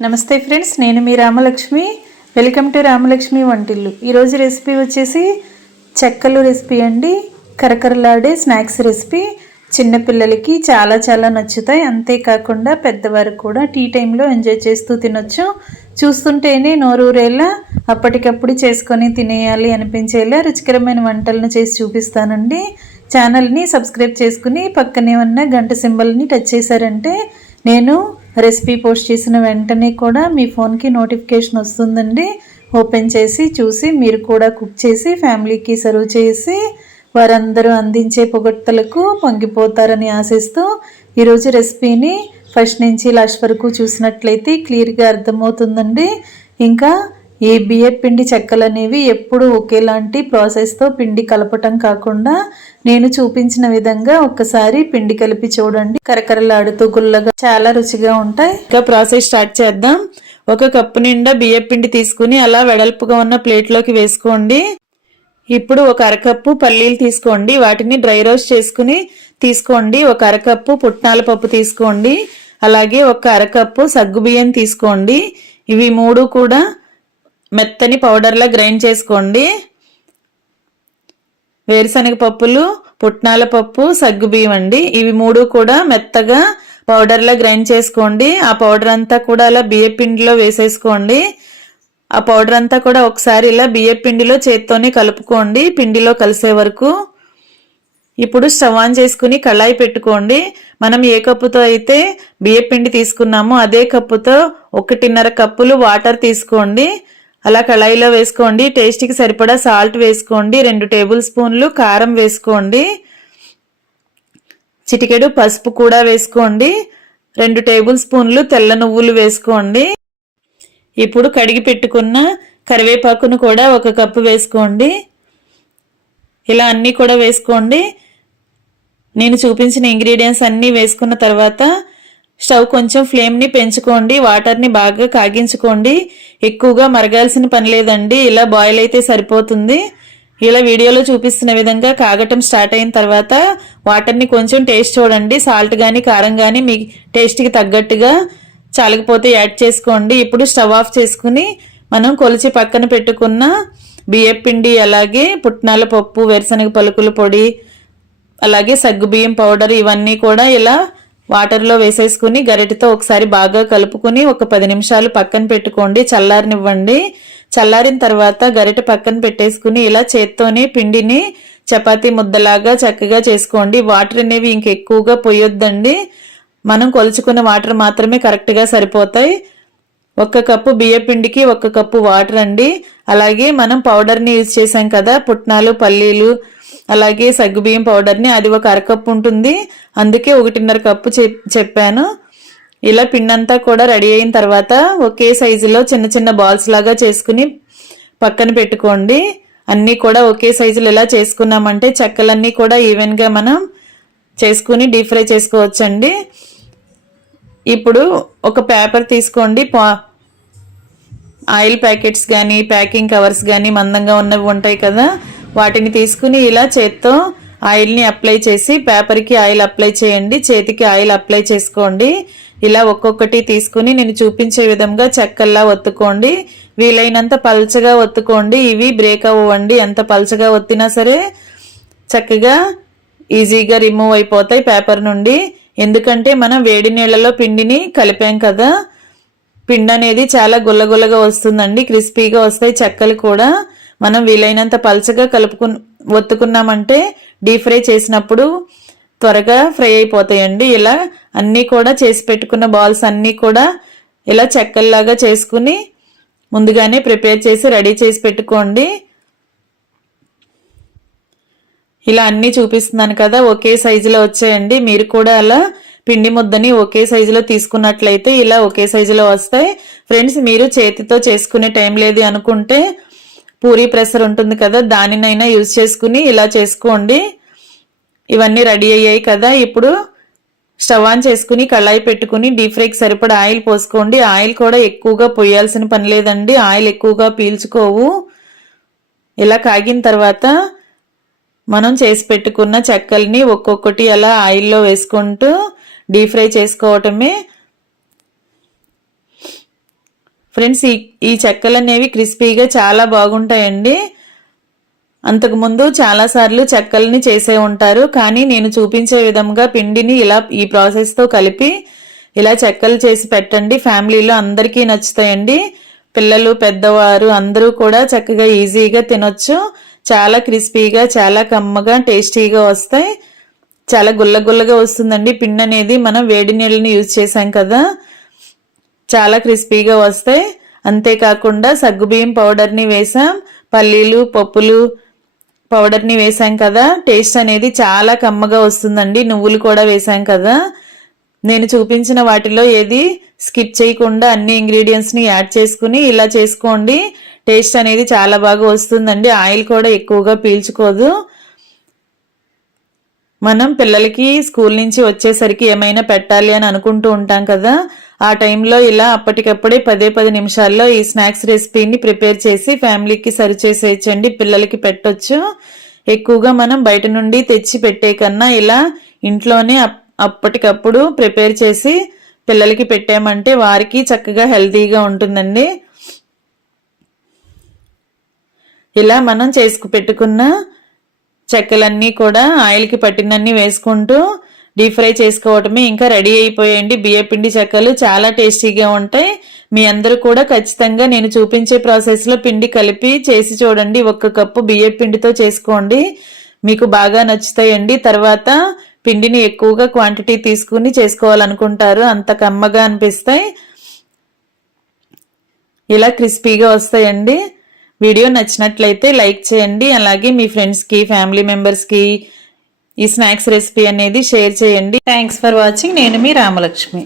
నమస్తే ఫ్రెండ్స్ నేను మీ రామలక్ష్మి. వెల్కమ్ టు రామలక్ష్మి వంటిల్లు. ఈరోజు రెసిపీ వచ్చేసి చెక్కలు రెసిపీ అండి. కరకరలాడే స్నాక్స్ రెసిపీ. చిన్నపిల్లలకి చాలా చాలా నచ్చుతాయి. అంతేకాకుండా పెద్దవారు కూడా టీ టైంలో ఎంజాయ్ చేస్తూ తినొచ్చు. చూస్తుంటేనే నోరూరేలా అప్పటికప్పుడు చేసుకొని తినేయాలి అనిపించేలా రుచికరమైన వంటలను చేసి చూపిస్తానండి. ఛానల్ని సబ్స్క్రైబ్ చేసుకుని పక్కనే ఉన్న గంట సింబల్ని టచ్ చేశారంటే నేను రెసిపీ పోస్ట్ చేసిన వెంటనే కూడా మీ ఫోన్కి నోటిఫికేషన్ వస్తుందండి. ఓపెన్ చేసి చూసి మీరు కూడా కుక్ చేసి ఫ్యామిలీకి సర్వ్ చేసి వారందరూ అందించే పొగడ్తలకు పొంగిపోతారని ఆశిస్తూ ఈరోజు రెసిపీని ఫస్ట్ నుంచి లాస్ట్ వరకు చూసినట్లయితే క్లియర్గా అర్థమవుతుందండి. ఇంకా ఈ బియ్య పిండి చెక్కలు అనేవి ఎప్పుడు ఒకేలాంటి ప్రాసెస్తో పిండి కలపటం కాకుండా నేను చూపించిన విధంగా ఒక్కసారి పిండి కలిపి చూడండి. కరకరలాడుతూ గుల్లగా చాలా రుచిగా ఉంటాయి. ఇంకా ప్రాసెస్ స్టార్ట్ చేద్దాం. ఒక కప్పు నిండా బియ్య పిండి తీసుకుని అలా వెడల్పుగా ఉన్న ప్లేట్లోకి వేసుకోండి. ఇప్పుడు ఒక అరకప్పు పల్లీలు తీసుకోండి. వాటిని డ్రై రోస్ట్ చేసుకుని తీసుకోండి. ఒక అరకప్పు పుట్నాల పప్పు తీసుకోండి. అలాగే ఒక అరకప్పు సగ్గుబియ్యం తీసుకోండి. ఇవి మూడు కూడా మెత్తని పౌడర్లా గ్రైండ్ చేసుకోండి. వేరుశనగ పప్పులు పుట్నాల పప్పు సగ్గుబియ్యం అండి. ఇవి మూడు కూడా మెత్తగా పౌడర్లా గ్రైండ్ చేసుకోండి. ఆ పౌడర్ అంతా కూడా అలా బియ్య పిండిలో వేసేసుకోండి. ఆ పౌడర్ అంతా కూడా ఒకసారి ఇలా బియ్య పిండిలో చేత్తోనే కలుపుకోండి. పిండిలో కలిసే వరకు. ఇప్పుడు స్టవ్ ఆన్ చేసుకుని కళాయి పెట్టుకోండి. మనం ఏ కప్పుతో అయితే బియ్య పిండి తీసుకున్నామో అదే కప్పుతో ఒకటిన్నర కప్పులు వాటర్ తీసుకోండి. అలా కళాయిలో వేసుకోండి. టేస్ట్కి సరిపడా సాల్ట్ వేసుకోండి. రెండు టేబుల్ స్పూన్లు కారం వేసుకోండి. చిటికెడు పసుపు కూడా వేసుకోండి. రెండు టేబుల్ స్పూన్లు తెల్ల నువ్వులు వేసుకోండి. ఇప్పుడు కడిగి పెట్టుకున్న కరివేపాకును కూడా ఒక కప్పు వేసుకోండి. ఇలా అన్నీ కూడా వేసుకోండి. నేను చూపించిన ఇంగ్రీడియంట్స్ అన్నీ వేసుకున్న తర్వాత స్టవ్ కొంచెం ఫ్లేమ్ని పెంచుకోండి వాటర్ని బాగా కాగించుకోండి. ఎక్కువగా మరగాల్సిన పని లేదండి. ఇలా బాయిల్ అయితే సరిపోతుంది. ఇలా వీడియోలో చూపిస్తున్న విధంగా కాగటం స్టార్ట్ అయిన తర్వాత వాటర్ని కొంచెం టేస్ట్ చూడండి. సాల్ట్ కానీ కారం కానీ మీ టేస్ట్కి తగ్గట్టుగా చాలకపోతే యాడ్ చేసుకోండి. ఇప్పుడు స్టవ్ ఆఫ్ చేసుకుని మనం కొలిచి పక్కన పెట్టుకున్న బియ్యపిండి అలాగే పుట్నాల పప్పు వేరుశనగ పలుకుల పొడి అలాగే సగ్గుబియ్యం పౌడర్ ఇవన్నీ కూడా ఇలా వాటర్లో వేసేసుకుని గరిటతో ఒకసారి బాగా కలుపుకుని ఒక పది నిమిషాలు పక్కన పెట్టుకోండి. చల్లారనివ్వండి. చల్లారిన తర్వాత గరిట పక్కన పెట్టేసుకుని ఇలా చేత్తోనే పిండిని చపాతీ ముద్దలాగా చక్కగా చేసుకోండి. వాటర్ అనేవి ఇంకెక్కువగా పోయొద్దండి. మనం కొలుచుకున్న వాటర్ మాత్రమే కరెక్ట్గా సరిపోతాయి. ఒక్క కప్పు బియ్య పిండికి ఒక్క కప్పు వాటర్ అండి. అలాగే మనం పౌడర్ని యూజ్ చేసాం కదా పుట్నాలు పల్లీలు అలాగే సగ్గుబియ్యం పౌడర్ని అది ఒక అరకప్పు ఉంటుంది. అందుకే ఒకటిన్నర కప్పు చెప్పాను. ఇలా పిండంతా కూడా రెడీ అయిన తర్వాత ఒకే సైజులో చిన్న చిన్న బాల్స్ లాగా చేసుకుని పక్కన పెట్టుకోండి. అన్నీ కూడా ఒకే సైజులో ఇలా చేసుకున్నామంటే చెక్కలన్నీ కూడా ఈవెన్గా మనం చేసుకుని డీప్ ఫ్రై చేసుకోవచ్చండి. ఇప్పుడు ఒక పేపర్ తీసుకోండి. ఆయిల్ ప్యాకెట్స్ కానీ ప్యాకింగ్ కవర్స్ కానీ మందంగా ఉన్నవి ఉంటాయి కదా. వాటిని తీసుకుని ఇలా చేత్తో ఆయిల్ని అప్లై చేసి పేపర్కి ఆయిల్ అప్లై చేయండి చేతికి ఆయిల్ అప్లై చేసుకోండి. ఇలా ఒక్కొక్కటి తీసుకుని నేను చూపించే విధంగా చెక్కల్లా ఒత్తుకోండి. వీలైనంత పల్చగా ఒత్తుకోండి. ఇవి బ్రేక్ అవ్వండి. ఎంత పల్చగా ఒత్తినా సరే చక్కగా ఈజీగా రిమూవ్ అయిపోతాయి పేపర్ నుండి. ఎందుకంటే మనం వేడి నీళ్ళలో పిండిని కలిపాం కదా. పిండి అనేది చాలా గుల్లగుల్లగా వస్తుందండి. క్రిస్పీగా వస్తాయి చెక్కలు కూడా. మనం వీలైనంత పల్చగా కలుపుకు ఒత్తుకున్నామంటే డీప్ ఫ్రై చేసినప్పుడు త్వరగా ఫ్రై అయిపోతాయండి. ఇలా అన్నీ కూడా చేసి పెట్టుకున్న బాల్స్ అన్నీ కూడా ఇలా చెక్కల్లాగా చేసుకుని ముందుగానే ప్రిపేర్ చేసి రెడీ చేసి పెట్టుకోండి. ఇలా అన్నీ చూపిస్తున్నాను కదా ఒకే సైజులో వచ్చాయండి. మీరు కూడా అలా పిండి ముద్దని ఒకే సైజులో తీసుకున్నట్లయితే ఇలా ఒకే సైజులో వస్తాయి. ఫ్రెండ్స్ మీరు చేతితో చేసుకునే టైం లేదు అనుకుంటే పూరీ ప్రెషర్ ఉంటుంది కదా దానినైనా యూజ్ చేసుకుని ఇలా చేసుకోండి. ఇవన్నీ రెడీ అయ్యాయి కదా ఇప్పుడు స్టవ్ ఆన్ చేసుకుని కళాయి పెట్టుకుని డీప్ ఫ్రైకి సరిపడా ఆయిల్ పోసుకోండి. ఆయిల్ కూడా ఎక్కువగా పొయ్యాల్సిన పని లేదండి. ఆయిల్ ఎక్కువగా పీల్చుకోవు. ఇలా కాగిన తర్వాత మనం చేసి పెట్టుకున్న చెక్కల్ని ఒక్కొక్కటి అలా ఆయిల్లో వేసుకుంటూ డీప్ ఫ్రై చేసుకోవటమే ఫ్రెండ్స్ ఈ ఈ చెక్కలు అనేవి క్రిస్పీగా చాలా బాగుంటాయండి. అంతకుముందు చాలాసార్లు చెక్కల్ని చేసే ఉంటారు కానీ నేను చూపించే విధంగా పిండిని ఇలా ఈ ప్రాసెస్తో కలిపి ఇలా చెక్కలు చేసి పెట్టండి. ఫ్యామిలీలో అందరికీ నచ్చుతాయండి. పిల్లలు పెద్దవారు అందరూ కూడా చక్కగా ఈజీగా తినొచ్చు. చాలా క్రిస్పీగా చాలా కమ్మగా టేస్టీగా వస్తాయి. చాలా గుల్లగుల్లగా వస్తుందండి. పిండి అనేది మనం వేడి నీళ్ళని యూజ్ చేసాం కదా. చాలా క్రిస్పీగా వస్తాయి. అంతేకాకుండా సగ్గుబియ్యం పౌడర్ని వేసాం. పల్లీలు పప్పులు పౌడర్ని వేసాం కదా. టేస్ట్ అనేది చాలా కమ్మగా వస్తుందండి. నువ్వులు కూడా వేసాం కదా. నేను చూపించిన వాటిలో ఏది స్కిప్ చేయకుండా అన్ని ఇంగ్రీడియంట్స్ని యాడ్ చేసుకుని ఇలా చేసుకోండి. టేస్ట్ అనేది చాలా బాగా వస్తుందండి. ఆయిల్ కూడా ఎక్కువగా పీల్చుకోదు. మనం పిల్లలకి స్కూల్ నుంచి వచ్చేసరికి ఏమైనా పెట్టాలి అని అనుకుంటూ ఉంటాం కదా. ఆ టైంలో ఇలా అప్పటికప్పుడే పదే పది నిమిషాల్లో ఈ స్నాక్స్ రెసిపీని ప్రిపేర్ చేసి ఫ్యామిలీకి సర్వ్ చేసేయచ్చండి. పిల్లలకి పెట్టొచ్చు. ఎక్కువగా మనం బయట నుండి తెచ్చి పెట్టే కన్నా ఇలా ఇంట్లోనే అప్పటికప్పుడు ప్రిపేర్ చేసి పిల్లలకి పెట్టామంటే వారికి చక్కగా హెల్తీగా ఉంటుందండి. ఇలా మనం చేసుకు పెట్టుకున్న చెక్కలన్నీ కూడా ఆయిల్కి పట్టినన్ని వేసుకుంటూ డీప్ ఫ్రై చేసుకోవటమే ఇంకా రెడీ అయిపోయాయండి బియ్యపిండి చెక్కలు చాలా టేస్టీగా ఉంటాయి. మీ అందరూ కూడా ఖచ్చితంగా నేను చూపించే ప్రాసెస్లో పిండి కలిపి చేసి చూడండి. ఒక్క కప్పు బియ్యపిండితో చేసుకోండి. మీకు బాగా నచ్చుతాయండి. తర్వాత పిండిని ఎక్కువగా క్వాంటిటీ తీసుకుని చేసుకోవాలనుకుంటారు. అంత కమ్మగా అనిపిస్తాయి. ఇలా క్రిస్పీగా వస్తాయండి. వీడియో నచ్చినట్లయితే లైక్ చేయండి. అలాగే మీ ఫ్రెండ్స్కి ఫ్యామిలీ మెంబర్స్కి ఈ స్నాక్స్ రెసిపీ అనేది షేర్ చేయండి. థ్యాంక్స్ ఫర్ వాచింగ్ నేను మీ రామలక్ష్మి.